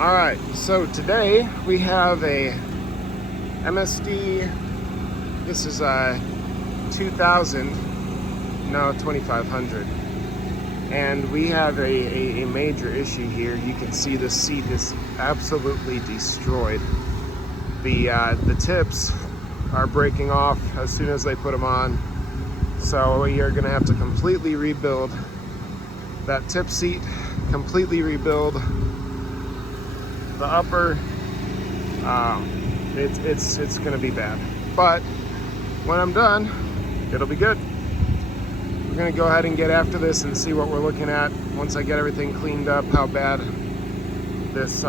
All right, so today we have a MSD. This is a 2000, no, 2500. And we have a major issue here. You can see the seat is absolutely destroyed. The tips are breaking off as soon as they put them on. So we are gonna have to completely rebuild that tip seat, completely rebuild the upper. It's gonna be bad, but when I'm done, it'll be good. We're gonna go ahead and get after this and see what we're looking at once I get everything cleaned up, how bad this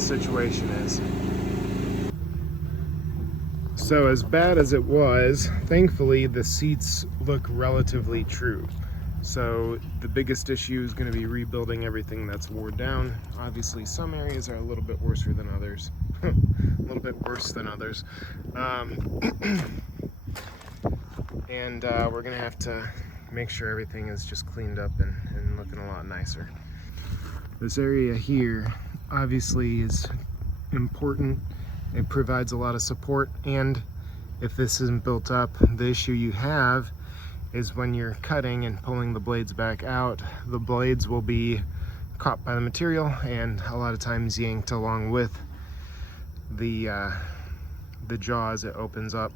situation is. So as bad as it was, thankfully the seats look relatively true. So the biggest issue is going to be rebuilding everything that's worn down. Obviously some areas are a little bit worse than others. A little bit worse than others. And we're going to have to make sure everything is just cleaned up and looking a lot nicer. This area here obviously is important. It provides a lot of support, and if this isn't built up, the issue you have is when you're cutting and pulling the blades back out, the blades will be caught by the material and a lot of times yanked along with the jaw as it opens up.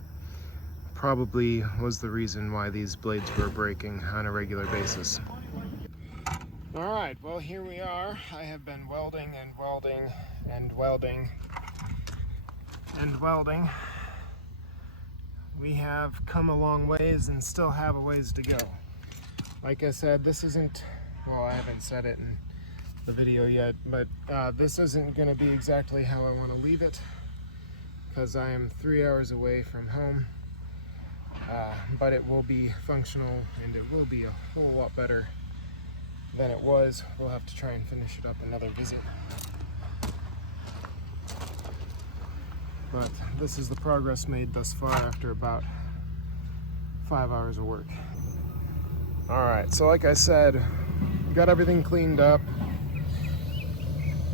Probably was the reason why these blades were breaking on a regular basis. All right, well, here we are. I have been welding and welding and welding and welding. We have come a long ways and still have a ways to go. Like I said, this isn't, well, I haven't said it in the video yet, but this isn't going to be exactly how I want to leave it, because I am 3 hours away from home. But it will be functional and it will be a whole lot better than it was. We'll have to try and finish it up another visit. But this is the progress made thus far after about 5 hours of work. All right, so like I said, got everything cleaned up,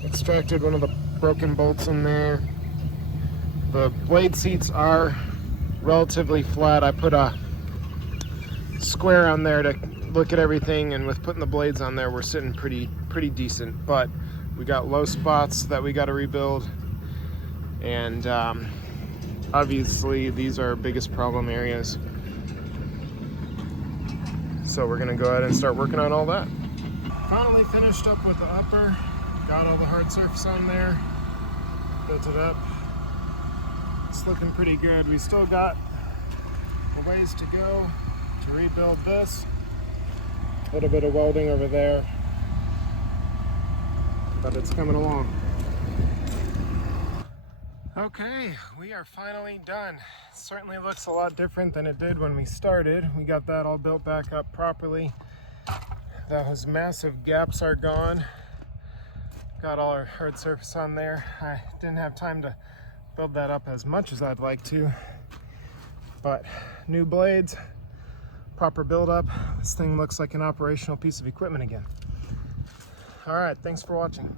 extracted one of the broken bolts in there. The blade seats are relatively flat. I put a square on there to look at everything, and with putting the blades on there, we're sitting pretty decent, but we got low spots that we got to rebuild. And obviously these are our biggest problem areas. So we're gonna go ahead and start working on all that. Finally finished up with the upper, got all the hard surface on there, built it up. It's looking pretty good. We still got a ways to go to rebuild this. A little bit of welding over there, but it's coming along. Okay, we are finally done. It certainly looks a lot different than it did when we started. We got that all built back up properly. Those massive gaps are gone. Got all our hard surface on there. I didn't have time to build that up as much as I'd like to, but new blades, proper build up. This thing looks like an operational piece of equipment again. All right, thanks for watching.